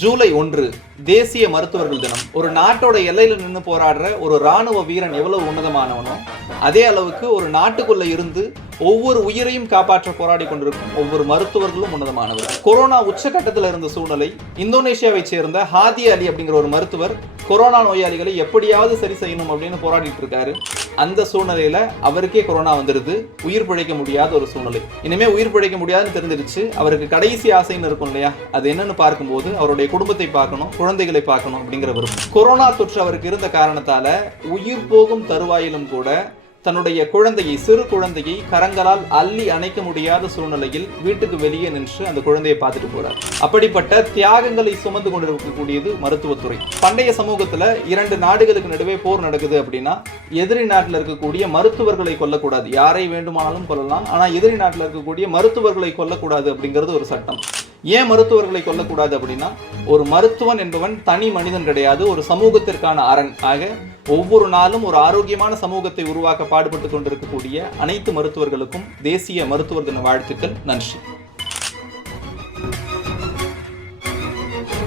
ஜூலை 1 தேசிய மருத்துவர்கள் தினம். ஒரு நாட்டோட எல்லையில நின்று போராடுற ஒரு ராணுவ வீரன் எவ்வளவு உன்னதமானவனோ அதே அளவுக்கு ஒரு நாட்டுக்குள்ள இருந்து ஒவ்வொரு உயிரையும் காப்பாற்ற போராடி கொண்டிருக்கும் ஒவ்வொரு மருத்துவர்களும் உன்னதமானவர். கொரோனா உச்சகட்டத்தில் இருந்த சூழ்நிலை, இந்தோனேஷியாவை சேர்ந்த ஹாதி அலி அப்படிங்கிற ஒரு மருத்துவர் கொரோனா நோயாளிகளை எப்படியாவது சரி செய்யணும் அப்படின்னு போராடிட்டு இருக்காரு. அந்த சூழ்நிலையில அவருக்கே கொரோனா வந்துடுது. உயிர் பிழைக்க முடியாத ஒரு சூழ்நிலை. இனிமே உயிர் பிழைக்க முடியாதுன்னு தெரிஞ்சிருச்சு. அவருக்கு கடைசி ஆசைன்னு இருக்கும் இல்லையா, அது என்னன்னு பார்க்கும்போது அவருடைய குடும்பத்தை பார்க்கணும், குழந்தைகளை பார்க்கணும் அப்படிங்கிற விருப்பம். கொரோனா தொற்று அவருக்கு இருந்த காரணத்தால உயிர் போகும் தருவாயிலும் கூட தன்னுடைய குழந்தையை, சிறு குழந்தையை கரங்களால் அள்ளி அணைக்க முடியாத சூழ்நிலையில் வீட்டுக்கு வெளியே நின்று அந்த குழந்தையை பார்த்துட்டு போறார். அப்படிப்பட்ட தியாகங்களை சுமந்து கொண்டிருக்கக்கூடியது மருத்துவத்துறை. பண்டைய சமூகத்துல 2 நாடுகளுக்கு நடுவே போர் நடக்குது அப்படின்னா எதிரி நாட்டில் இருக்கக்கூடிய மருத்துவர்களை கொல்லக்கூடாது. யாரை வேண்டுமானாலும் கொல்லலாம், ஆனா எதிரி நாட்டில் இருக்கக்கூடிய மருத்துவர்களை கொல்லக்கூடாது அப்படிங்கிறது ஒரு சட்டம். ஏன் மருத்துவர்களை கொல்லக்கூடாது அப்படின்னா, ஒரு மருத்துவன் என்பவன் தனி மனிதன் கிடையாது, ஒரு சமூகத்திற்கான அரண். ஆக ஒவ்வொரு நாளும் ஒரு ஆரோக்கியமான சமூகத்தை உருவாக்க பாடுபட்டு கொண்டிருக்கக்கூடிய அனைத்து மருத்துவர்களுக்கும் தேசிய மருத்துவர் தின வாழ்த்துக்கள். நன்றி.